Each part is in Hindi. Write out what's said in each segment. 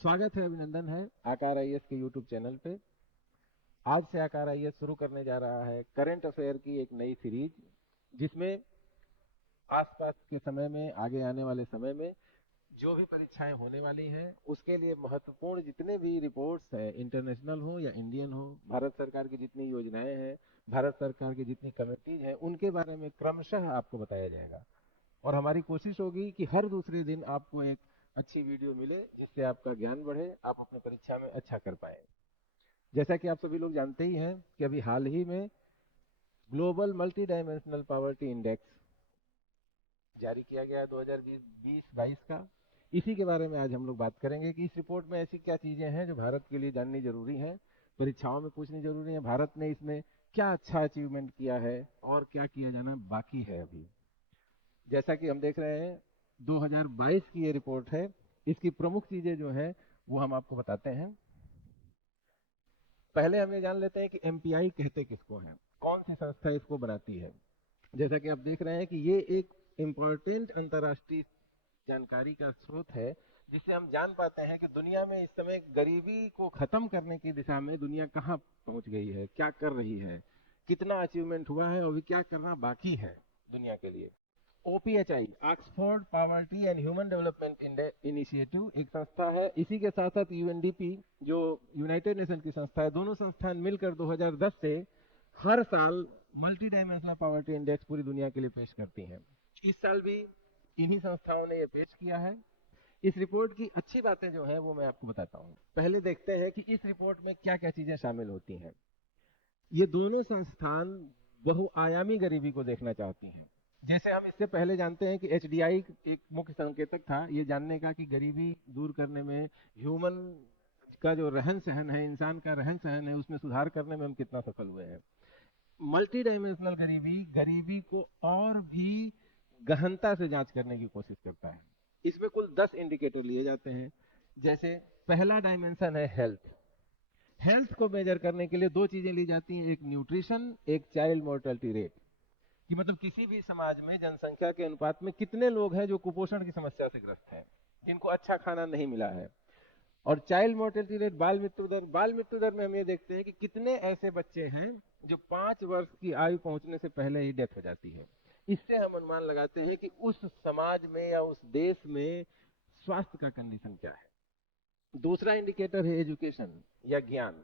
स्वागत है, अभिनंदन है आकार आईएएस के यूट्यूब चैनल पे। आज से आकार आईएएस शुरू करने जा रहा है करंट अफेयर की एक नई सीरीज, जिसमें आसपास के समय में, आगे आने वाले समय में जो भी परीक्षाएं होने वाली हैं उसके लिए महत्वपूर्ण जितने भी रिपोर्ट्स हैं, इंटरनेशनल हो या इंडियन हो, भारत सरकार की जितनी योजनाएं हैं, भारत सरकार की जितनी कमेटीज हैं, उनके बारे में क्रमशः आपको बताया जाएगा। और हमारी कोशिश होगी कि हर दूसरे दिन आपको एक अच्छी वीडियो मिले जिससे आपका ज्ञान बढ़े, आप अपनी परीक्षा में अच्छा कर पाए। जैसा कि आप सभी लोग जानते ही हैं कि अभी हाल ही में global multi dimensional poverty index जारी किया गया है 2020-22 का। इसी के बारे में आज हम लोग बात करेंगे कि इस रिपोर्ट में ऐसी क्या चीजें हैं जो भारत के लिए जाननी जरूरी है, परीक्षाओं में पूछनी जरूरी है, भारत ने इसमें क्या अच्छा अचीवमेंट किया है और क्या किया जाना बाकी है अभी। जैसा कि हम देख रहे हैं 2022 की ये रिपोर्ट है। इसकी प्रमुख चीजें जो है वो हम आपको बताते हैं। पहले हम ये जान लेते हैं कि एमपीआई कहते किसको है, कौन सी संस्था इसको बनाती है। जैसा कि आप देख रहे हैं कि ये एक इम्पोर्टेंट अंतर्राष्ट्रीय जानकारी का स्रोत है, जिससे हम जान पाते हैं कि दुनिया में इस समय गरीबी को खत्म करने की दिशा में दुनिया कहाँ पहुंच गई है, क्या कर रही है, कितना अचीवमेंट हुआ है और भी क्या करना बाकी है दुनिया के लिए। OPHI, Oxford poverty and human development initiative एक संस्था है। इसी के साथ साथ यूएनडीपी जो यूनाइटेड नेशन की संस्था है, दोनों संस्थान मिलकर 2010 से हर साल मल्टी डायमेंशनल पॉवर्टी इंडेक्स पूरी दुनिया के लिए पेश करती हैं। इस साल भी इन्हीं संस्थाओं ने ये पेश किया है। इस रिपोर्ट की अच्छी बातें जो है वो मैं आपको बताता हूँ। पहले देखते हैं कि इस रिपोर्ट में क्या क्या चीजें शामिल होती हैं। ये दोनों संस्थान बहुआयामी गरीबी को देखना चाहती हैं। जैसे हम इससे पहले जानते हैं कि एचडीआई एक मुख्य संकेतक था ये जानने का कि गरीबी दूर करने में, ह्यूमन का जो रहन सहन है, इंसान का रहन सहन है, उसमें सुधार करने में हम कितना सफल हुए हैं। मल्टी डायमेंशनल गरीबी गरीबी को और भी गहनता से जांच करने की कोशिश करता है। इसमें कुल 10 इंडिकेटर लिए जाते हैं। जैसे पहला डायमेंशन है हेल्थ। हेल्थ को मेजर करने के लिए दो चीजें ली जाती हैं, एक न्यूट्रिशन, एक चाइल्ड मोर्टेलिटी रेट, कि मतलब किसी भी समाज में जनसंख्या के अनुपात में कितने लोग हैं जो कुपोषण की समस्या से ग्रस्त हैं, जिनको अच्छा खाना नहीं मिला है। और चाइल्ड मोर्टेलिटी रेट, बाल मृत्यु दर, बाल मृत्यु दर में हम ये देखते हैं कि कितने ऐसे बच्चे हैं जो 5 वर्ष की आयु पहुंचने से पहले ही डेथ हो जाती है। इससे हम अनुमान लगाते हैं कि उस समाज में या उस देश में स्वास्थ्य का कंडीशन क्या है। दूसरा इंडिकेटर है एजुकेशन या ज्ञान।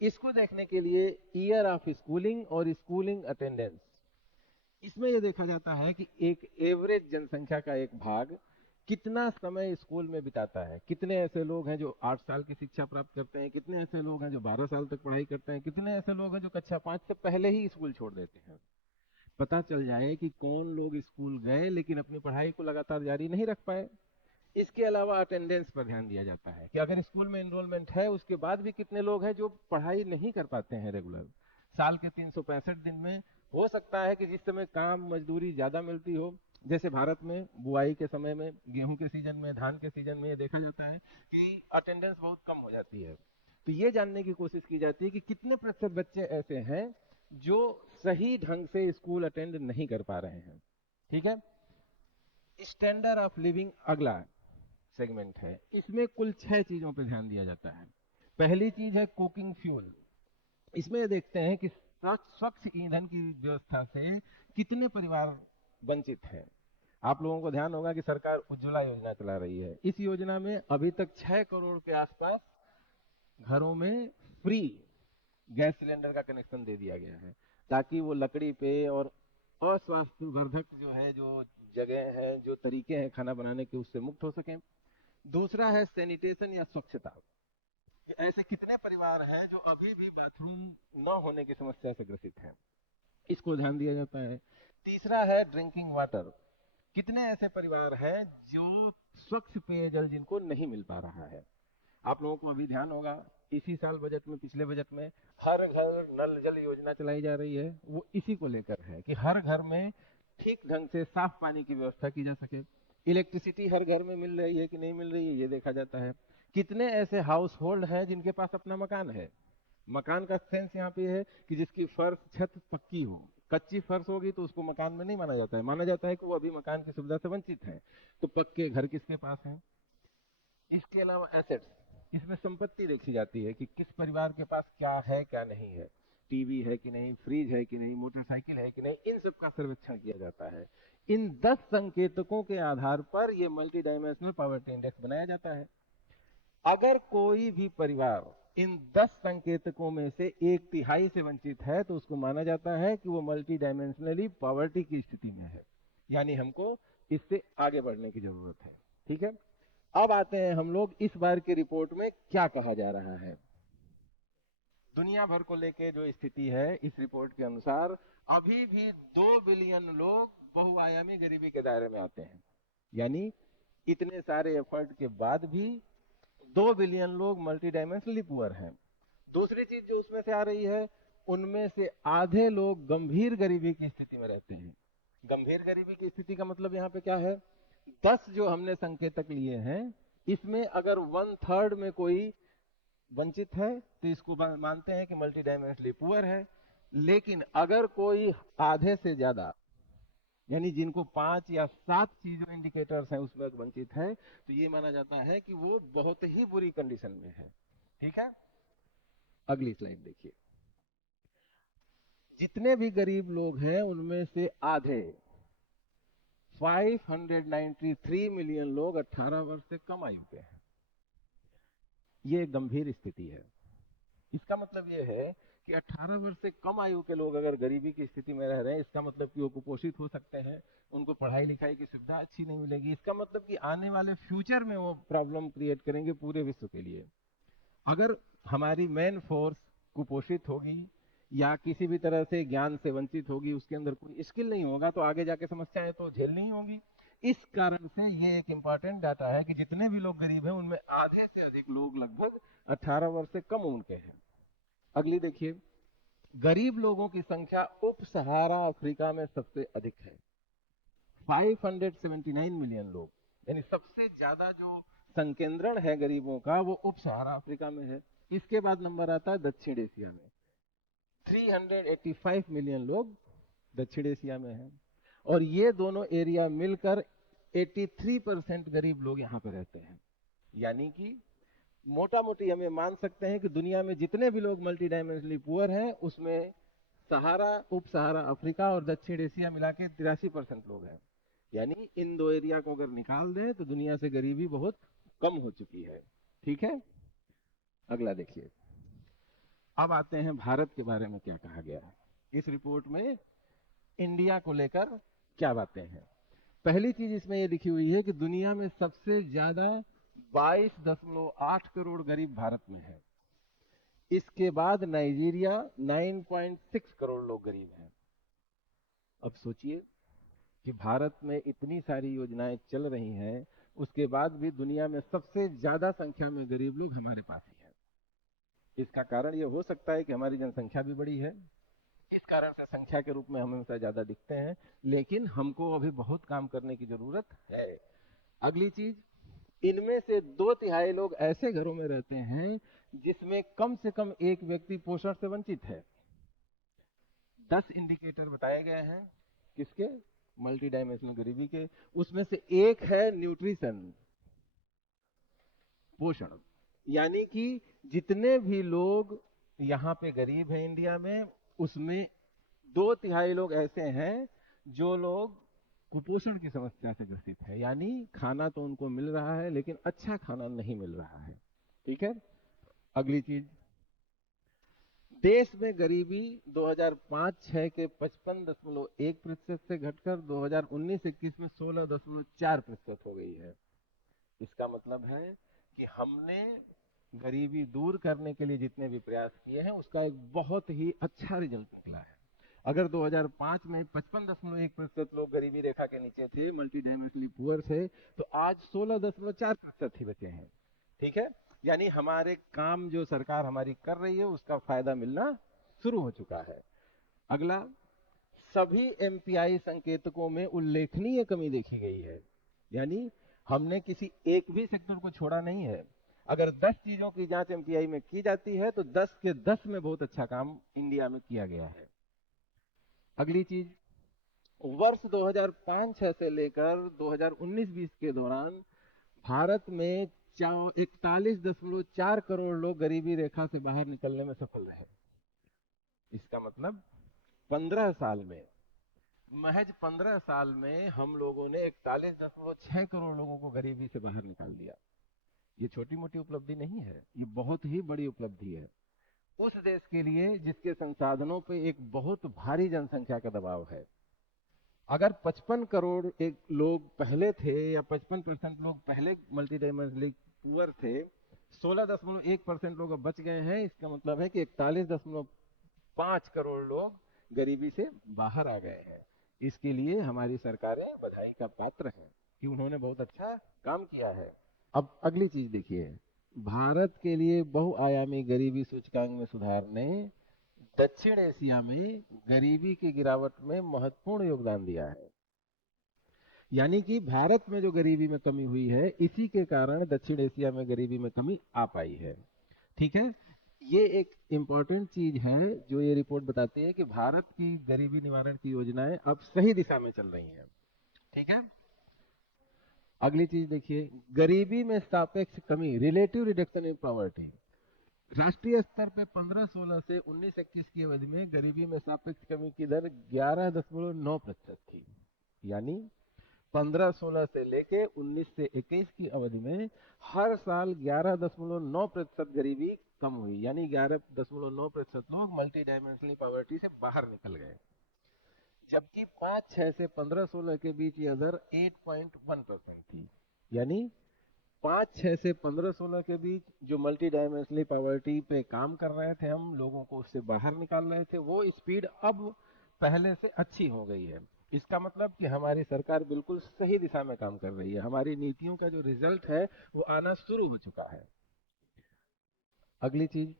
इसको देखने के लिए ईयर ऑफ स्कूलिंग और स्कूलिंग अटेंडेंस। इसमें यह देखा जाता है कि एक एवरेज जनसंख्या का एक भाग कितना समय स्कूल में बिताता है। कितने ऐसे लोग हैं जो 8 साल की शिक्षा प्राप्त करते हैं, कितने ऐसे लोग हैं जो 12 साल तक पढ़ाई करते हैं, कितने ऐसे लोग हैं जो कक्षा 5 से पहले ही स्कूल छोड़ देते हैं। पता चल जाए कि कौन लोग स्कूल गए लेकिन अपनी पढ़ाई को लगातार जारी नहीं रख पाए। इसके अलावा अटेंडेंस पर ध्यान दिया जाता है कि अगर स्कूल में एनरोलमेंट है उसके बाद भी कितने लोग हैं जो पढ़ाई नहीं कर पाते हैं रेगुलर। साल के 365 दिन में हो सकता है कि जिस समय काम मजदूरी ज्यादा मिलती हो, जैसे भारत में बुआई के समय में, गेहूं के सीजन में, धान के सीजन में, ये देखा जाता है कि अटेंडेंस बहुत कम हो जाती है। तो ये जानने की कोशिश की जाती है कि कितने प्रतिशत बच्चे ऐसे हैं जो सही ढंग से स्कूल अटेंड नहीं कर पा रहे हैं। ठीक है। स्टैंडर्ड ऑफ लिविंग अगला सेगमेंट है। इसमें कुल 6 चीजों पर ध्यान दिया जाता है। पहली चीज है कुकिंग फ्यूल। इसमें ये देखते हैं कि स्वच्छ ईंधन की व्यवस्था से कितने परिवार वंचित हैं। आप लोगों को ध्यान होगा कि सरकार उज्ज्वला योजना चला रही है। इस योजना में अभी तक 6 करोड़ के आसपास घरों में फ्री गैस सिलेंडर का कनेक्शन दे दिया गया है, ताकि वो लकड़ी पे और अस्वास्थ्यवर्धक जो है, जो जगह है, जो तरीके हैं खाना बनाने के, उससे मुक्त हो सकें। दूसरा है सैनिटेशन या स्वच्छता। ऐसे कितने परिवार हैं जो अभी भी बाथरूम न होने की समस्या से ग्रसित हैं, इसको ध्यान दिया जाता है। तीसरा है ड्रिंकिंग वाटर। कितने ऐसे परिवार हैं जो स्वच्छ पेयजल जिनको नहीं मिल पा रहा है। आप लोगों को अभी ध्यान होगा इसी साल बजट में, पिछले बजट में हर घर नल जल योजना चलाई जा रही है। वो इसी को लेकर है कि हर घर में ठीक ढंग से साफ पानी की व्यवस्था की जा सके। इलेक्ट्रिसिटी हर घर में मिल रही है कि नहीं मिल रही है, ये देखा जाता है। कितने ऐसे हाउस होल्ड हैं जिनके पास अपना मकान है। मकान का सेंस यहाँ पे है कि जिसकी फर्श छत पक्की हो। कच्ची फर्श होगी तो उसको मकान में नहीं माना जाता है, माना जाता है कि वो अभी मकान की सुविधा से वंचित है। तो पक्के घर किसके पास हैं। इसके अलावा एसेट्स, इसमें संपत्ति देखी जाती है कि किस परिवार के पास क्या है क्या नहीं है, टीवी है कि नहीं, फ्रिज है कि नहीं, मोटरसाइकिल है कि नहीं, इन सब का सर्वेक्षण किया जाता है। इन 10 संकेतकों के आधार पर यह मल्टी डायमेंशनल पॉवर्टी इंडेक्स बनाया जाता है। अगर कोई भी परिवार इन 10 संकेतकों में से 1/3 से वंचित है तो उसको माना जाता है कि वो मल्टी डायमेंशनली पॉवर्टी की स्थिति में है, यानी हमको इससे आगे बढ़ने की जरूरत है। ठीक है, अब आते हैं हम लोग इस बार की रिपोर्ट में क्या कहा जा रहा है। दुनिया भर को लेके जो स्थिति है इस रिपोर्ट के अनुसार अभी भी 2 बिलियन लोग बहुआयामी गरीबी के दायरे में आते हैं, यानी इतने सारे एफर्ट के बाद भी 2 बिलियन लोग मल्टी डायमेंशनली पुअर हैं। दूसरी चीज जो उसमें से आ रही है, उनमें से आधे लोग गंभीर गरीबी की स्थिति में रहते हैं। गंभीर गरीबी की स्थिति का मतलब यहाँ पे क्या है, 10 जो हमने संकेतक लिए हैं इसमें अगर 1/3 में कोई वंचित है तो इसको मानते हैं कि मल्टी डायमेंशनली पुअर है। लेकिन अगर कोई आधे से ज्यादा, यानी जिनको 5 या 7 चीजों इंडिकेटर्स हैं उसमें वंचित हैं, तो ये माना जाता है कि वो बहुत ही बुरी कंडीशन में है। ठीक है, अगली स्लाइड देखिए। जितने भी गरीब लोग हैं उनमें से आधे 593 मिलियन लोग 18 वर्ष से कम आयु के हैं। ये गंभीर स्थिति है। इसका मतलब ये है कि 18 वर्ष से कम आयु के लोग अगर गरीबी की स्थिति में रह रहे हैं, इसका मतलब कि वो कुपोषित हो सकते हैं, उनको पढ़ाई लिखाई की सुविधा अच्छी नहीं मिलेगी। इसका मतलब कि आने वाले फ्यूचर में वो प्रॉब्लम क्रिएट करेंगे पूरे विश्व के लिए। अगर हमारी मेन फोर्स कुपोषित होगी या किसी भी तरह से ज्ञान से वंचित होगी, उसके अंदर कोई स्किल नहीं होगा, तो आगे जाके समस्याएं तो झेलनी ही होगी। इस कारण से ये एक इंपॉर्टेंट डाटा है कि जितने भी लोग गरीब हैं उनमें आधे से अधिक लोग लगभग 18 वर्ष से कम उम्र के हैं। अगली देखिए, गरीब लोगों की संख्या उप सहारा अफ्रीका में सबसे अधिक है, 579 मिलियन लोग, यानी सबसे ज्यादा जो संकेंद्रण है गरीबों का वो उप सहारा अफ्रीका में है। इसके बाद नंबर आता है दक्षिण एशिया में, 385 मिलियन लोग दक्षिण एशिया में हैं। और ये दोनों एरिया मिलकर 83% गरीब लोग यहाँ पे रहते हैं। यानी कि मोटा मोटी हमें मान सकते हैं कि दुनिया में जितने भी लोग मल्टी डायमेंशनली पुअर हैं उसमें सहारा, उप सहारा अफ्रीका और दक्षिण एशिया मिला के 83% लोग हैं। यानी इन दो एरिया को अगर निकाल दें तो दुनिया से गरीबी बहुत कम हो चुकी है। ठीक है, अगला देखिए। अब आते हैं भारत के बारे में क्या कहा गया है इस रिपोर्ट में, इंडिया को लेकर क्या बातें हैं। पहली चीज इसमें ये लिखी हुई है कि दुनिया में सबसे ज्यादा 22.8 करोड़ गरीब भारत में है। इसके बाद नाइजीरिया 9.6 करोड़ लोग गरीब हैं। अब सोचिए कि भारत में इतनी सारी योजनाएं चल रही हैं, उसके बाद भी दुनिया में सबसे ज्यादा संख्या में गरीब लोग हमारे पास ही हैं। इसका कारण यह हो सकता है कि हमारी जनसंख्या भी बड़ी है, इस कारण से संख्या के रूप में हम हमेशा ज्यादा दिखते हैं, लेकिन हमको अभी बहुत काम करने की जरूरत है। अगली चीज, इनमें से 2/3 लोग ऐसे घरों में रहते हैं जिसमें कम से कम एक व्यक्ति पोषण से वंचित है। 10 इंडिकेटर बताए गए हैं किसके, मल्टी डायमेंशनल गरीबी के। उसमें से एक है न्यूट्रिशन, पोषण। यानी कि जितने भी लोग यहाँ पे गरीब हैं इंडिया में, उसमें 2/3 लोग ऐसे हैं जो लोग कुपोषण की समस्या से ग्रसित है, यानी खाना तो उनको मिल रहा है लेकिन अच्छा खाना नहीं मिल रहा है। ठीक है, अगली चीज, देश में गरीबी 2005-06 के 55.1% से घटकर 2019-21 में 16.4% हो गई है। इसका मतलब है कि हमने गरीबी दूर करने के लिए जितने भी प्रयास किए हैं उसका एक बहुत ही अच्छा रिजल्ट निकला है। अगर 2005 में 55.1% लोग गरीबी रेखा के नीचे थे, मल्टी डायमेंशनली पुअर थे, तो आज 16.4% ही बचे हैं। ठीक है, यानी हमारे काम जो सरकार हमारी कर रही है उसका फायदा मिलना शुरू हो चुका है। अगला, सभी एमपीआई संकेतकों में उल्लेखनीय कमी देखी गई है, यानी हमने किसी एक भी सेक्टर को छोड़ा नहीं है। अगर 10 चीजों की जांच एमपीआई में की जाती है तो 10 के 10 में बहुत अच्छा काम इंडिया में किया गया है। अगली चीज, वर्ष 2005-06 से लेकर 2019-20 के दौरान भारत में 41.4 करोड़ लोग गरीबी रेखा से बाहर निकलने में सफल रहे। इसका मतलब 15 साल में, महज 15 साल में हम लोगों ने 41.6 करोड़ लोगों को गरीबी से बाहर निकाल दिया। ये छोटी मोटी उपलब्धि नहीं है, ये बहुत ही बड़ी उपलब्धि है उस देश के लिए जिसके संसाधनों पे एक बहुत भारी जनसंख्या का दबाव है। अगर 55 करोड़ एक लोग पहले थे या 55% लोग पहले मल्टी डायमेंशनली पुअर थे, 16.1% लोग अब बच गए हैं। इसका मतलब है कि 41.5 करोड़ लोग गरीबी से बाहर आ गए हैं। इसके लिए हमारी सरकारें बधाई का पात्र हैं कि उन्होंने बहुत अच्छा काम किया है। अब अगली चीज देखिए, भारत के लिए बहुआयामी गरीबी सूचकांक में सुधार ने दक्षिण एशिया में गरीबी की गिरावट में महत्वपूर्ण योगदान दिया है। यानी कि भारत में जो गरीबी में कमी हुई है, इसी के कारण दक्षिण एशिया में गरीबी में कमी आ पाई है। ठीक है, ये एक इंपॉर्टेंट चीज है जो ये रिपोर्ट बताती है कि भारत की गरीबी निवारण की योजनाएं अब सही दिशा में चल रही हैं। ठीक है, अगली चीज देखिए, गरीबी में सापेक्ष कमी, रिलेटिव रिडक्शन इन पॉवर्टी। राष्ट्रीय स्तर पे 15-16 से 19-21 की अवधि में गरीबी में सापेक्ष कमी की दर 11.9% थी। यानी 15-16 से लेके 19 से 21 की अवधि में हर साल 11.9% गरीबी कम हुई, यानी 11.9% लोग मल्टी डायमेंशनल पॉवर्टी से बाहर निकल गए। जबकि 5-6 से 15-16 के बीच यह दर 8.1% थी। यानी 5-6 से 15-16 के बीच जो मल्टी डायमेंशनल पॉवर्टी पे काम कर रहे थे, हम लोगों को उससे बाहर निकाल रहे थे, वो स्पीड अब पहले से अच्छी हो गई है। इसका मतलब कि हमारी सरकार बिल्कुल सही दिशा में काम कर रही है। हमारी नीतियों का जो रिजल्ट है वो आना शुरू हो चुका है। अगली चीज,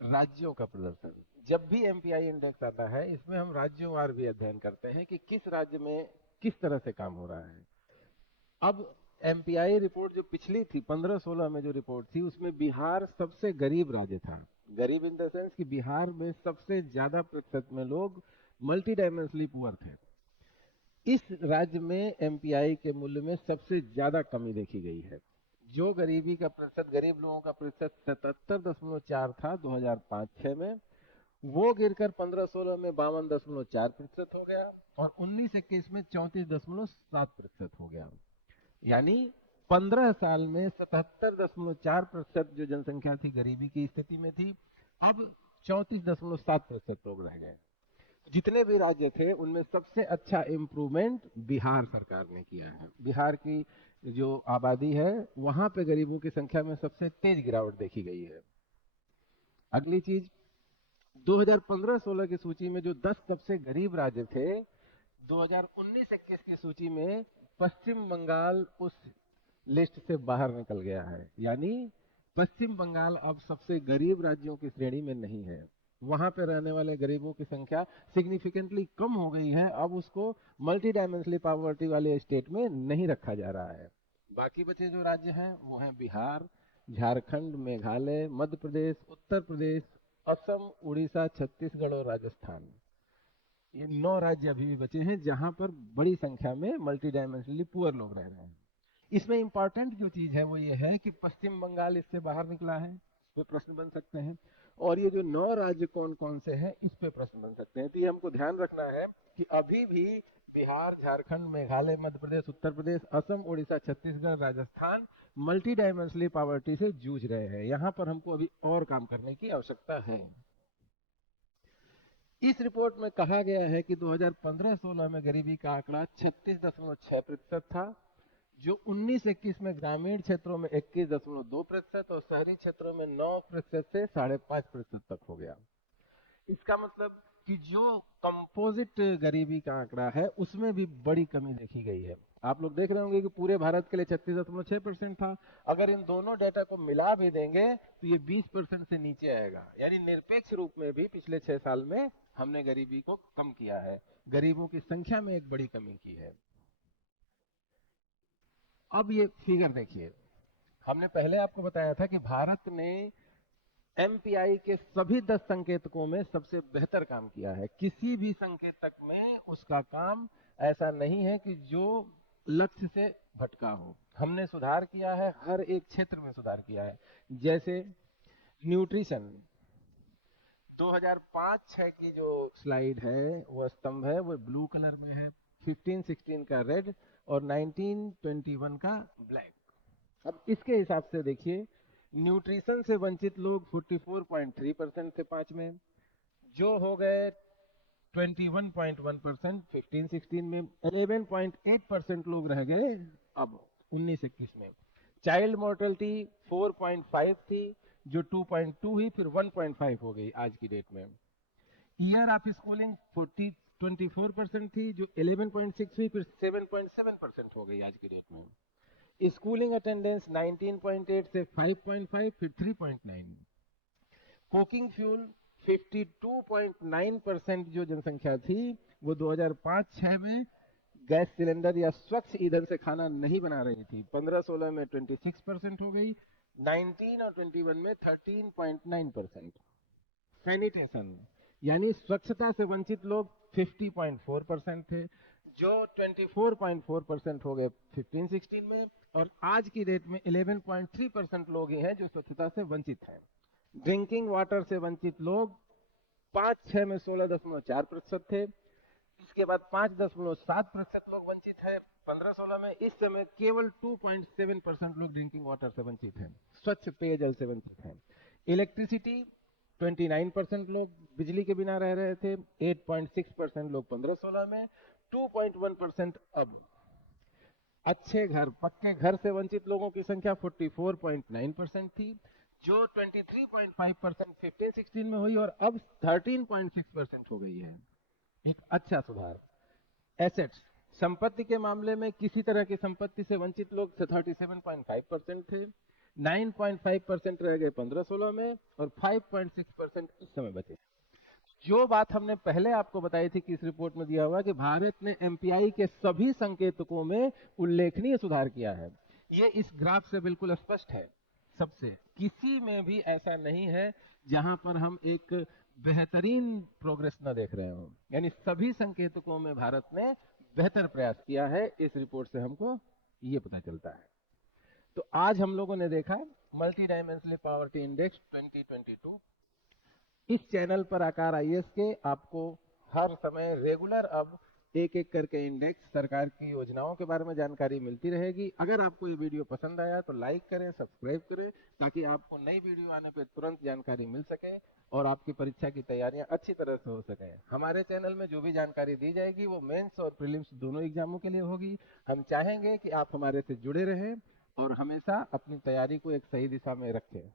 राज्यों का प्रदर्शन। जब भी एमपीआई इंडेक्स आता है, इसमें हम राज्यों वार भी अध्ययन करते हैं कि किस राज्य में किस तरह से काम हो रहा है। अब एमपीआई रिपोर्ट जो पिछली थी 15-16 में जो रिपोर्ट थी, उसमें बिहार सबसे गरीब राज्य था। गरीब इन द सेंस कि बिहार में सबसे ज्यादा प्रतिशत में लोग मल्टी डायमेंशनली पुअर थे। इस राज्य में एमपीआई के मूल्य में सबसे ज्यादा कमी देखी गई है। जो गरीबी का प्रतिशत, गरीब लोगों का प्रतिशत 77.4 था 2005-6 में, वो गिरकर 15-16 में 52.4% हो गया और 19-21 में 34.7% हो गया। यानी 15 साल में 77.4% जो जनसंख्या थी गरीबी की स्थिति में थी, अब 34.7% लोग रह गए। जितने भी राज्य थे उनमें सबसे अच्छा इंप्रूवमेंट बिहार सरकार ने किया है। बिहार की जो आबादी है वहां पे गरीबों की संख्या में सबसे तेज गिरावट देखी गई है। अगली चीज, 2015-16 की सूची में जो 10 सबसे गरीब राज्य थे, 2019-21 की सूची में पश्चिम बंगाल उस लिस्ट से बाहर निकल गया है। यानी पश्चिम बंगाल अब सबसे गरीब राज्यों की श्रेणी में नहीं है। वहां पे रहने वाले गरीबों की संख्या सिग्निफिकेंटली कम हो गई है। अब उसको मल्टी डायमेंशनली पॉवर्टी वाले स्टेट में नहीं रखा जा रहा है। बाकी बचे जो राज्य हैं वो हैं बिहार, झारखंड, मेघालय, मध्य प्रदेश, उत्तर प्रदेश, असम, उड़ीसा, छत्तीसगढ़ और राजस्थान। ये 9 राज्य अभी भी बचे हैं जहां पर बड़ी संख्या में मल्टी डायमेंशनली पुअर लोग रह रहे हैं। इसमें इंपॉर्टेंट जो चीज है वो ये है कि पश्चिम बंगाल इससे बाहर निकला है, इस पे प्रश्न बन सकते हैं। और ये जो 9 राज्य कौन कौन से हैं, इस पे प्रश्न बन सकते हैं। तो ये हमको ध्यान रखना है कि अभी भी Bihar, Jharkhand, Meghalaya, Madhya Pradesh, Uttar Pradesh, Assam, Orissa, Chhattisgarh, Rajasthan multi dimensionally poverty से जूझ रहे हैं। यहाँ पर हमको अभी और काम करने की आवश्यकता है। इस रिपोर्ट में कहा गया है कि 2015-16 में गरीबी का आंकड़ा 36.6% था, जो 19-21 में ग्रामीण क्षेत्रों में 21.2% और शहरी क्षेत्रों में 9% से 5.5% तक हो गया। इसका मतलब कि जो कंपोजिट गरीबी का आंकड़ा है उसमें भी बड़ी कमी देखी गई है। आप लोग देख रहे होंगे कि पूरे भारत के लिए 36.6% था। अगर इन दोनों डेटा को मिला भी देंगे तो ये 20% से नीचे आएगा। यानी निरपेक्ष रूप में भी पिछले 6 साल में हमने गरीबी को कम किया है, गरीबों की संख्या में एक बड़ी कमी की है। अब ये फिगर देखिए, हमने पहले आपको बताया था कि भारत ने एमपीआई के सभी 10 संकेतकों में सबसे बेहतर काम किया है। किसी भी संकेतक में उसका काम ऐसा नहीं है कि जो लक्ष्य से भटका हो। हमने सुधार किया है, हर एक क्षेत्र में सुधार किया है। जैसे न्यूट्रिशन, 2005-6 की जो स्लाइड है, वो स्तंभ है, वो ब्लू कलर में है, 15-16 का रेड और 19-21 का ब्लैक। अब इसके हिसाब से देखिए, न्यूट्रिशन से वंचित लोग 44.3% थे 5 में, जो हो गए 21.1% 15-16 में, 11.8% लोग रह गए अब 19-21 में। चाइल्ड मोर्टेलिटी 4.5 थी, जो 2.2 ही फिर 1.5 हो गई आज की डेट में। ईयर ऑफ स्कूलिंग 24% थी, जो 11.6 हुई फिर 7.7% हो गई आज की डेट में। स्कूलिंग अटेंडेंस 19.8 से 5.5 फिर 3.9। कुकिंग फ्यूल 52.9% जो जनसंख्या थी, वो 2005-6 में गैस सिलेंडर या स्वच्छ ईंधन से खाना नहीं बना रही थी। 15-16 में 26% हो गई, 19 और 21 में 13.9%। सैनिटेशन यानी स्वच्छता से वंचित लोग 50.4% थे, जो 24.4% हो गए 15-16 में, और आज की डेट में 11.3% लोग ही हैं जो स्वच्छता से वंचित हैं। ड्रिंकिंग वाटर से वंचित लोग 5-6 में 16.4% थे, इसके बाद 5.7% लोग वंचित है 15-16 में। इस समय केवल 2.7% लोग ड्रिंकिंग वाटर से वंचित हैं, स्वच्छ पेयजल से वंचित हैं। इलेक्ट्रिसिटी 29% लोग बिजली के बिना रह रहे थे, 8.6% लोग 15-16 में, 2.1% अब। अच्छे घर, पक्के घर से वंचित लोगों की संख्या 44.9% थी, जो 23.5% 15-16 में हुई और अब 13.6% हो गई है। एक अच्छा सुधार। एसेट्स, संपत्ति के मामले में किसी तरह की संपत्ति से वंचित लोग 37.5% थे, 9.5% रह गए 15-16 में और 5.6% इस समय बचे। जो बात हमने पहले आपको बताई थी कि इस रिपोर्ट में दिया हुआ कि भारत ने एमपीआई के सभी संकेतकों में उल्लेखनीय सुधार किया है, ये इस ग्राफ से बिल्कुल स्पष्ट है। सबसे किसी में भी ऐसा नहीं है जहां पर हम एक बेहतरीन प्रोग्रेस न देख रहे हो, यानी सभी संकेतकों में भारत ने बेहतर प्रयास किया है। इस रिपोर्ट से हमको ये पता चलता है। तो आज हम लोगों ने देखा मल्टी डायमेंशनल पॉवर्टी इंडेक्स 2022। इस चैनल पर आकार आईएएस के आपको हर समय रेगुलर अब एक एक करके इंडेक्स, सरकार की योजनाओं के बारे में जानकारी मिलती रहेगी। अगर आपको ये वीडियो पसंद आया तो लाइक करें, सब्सक्राइब करें, ताकि आपको नई वीडियो आने पर तुरंत जानकारी मिल सके और आपकी परीक्षा की तैयारियां अच्छी तरह से हो सके। हमारे चैनल में जो भी जानकारी दी जाएगी वो मेंस और प्रीलिम्स दोनों एग्जामों के लिए होगी। हम चाहेंगे कि आप हमारे से जुड़े रहें और हमेशा अपनी तैयारी को एक सही दिशा में रखें।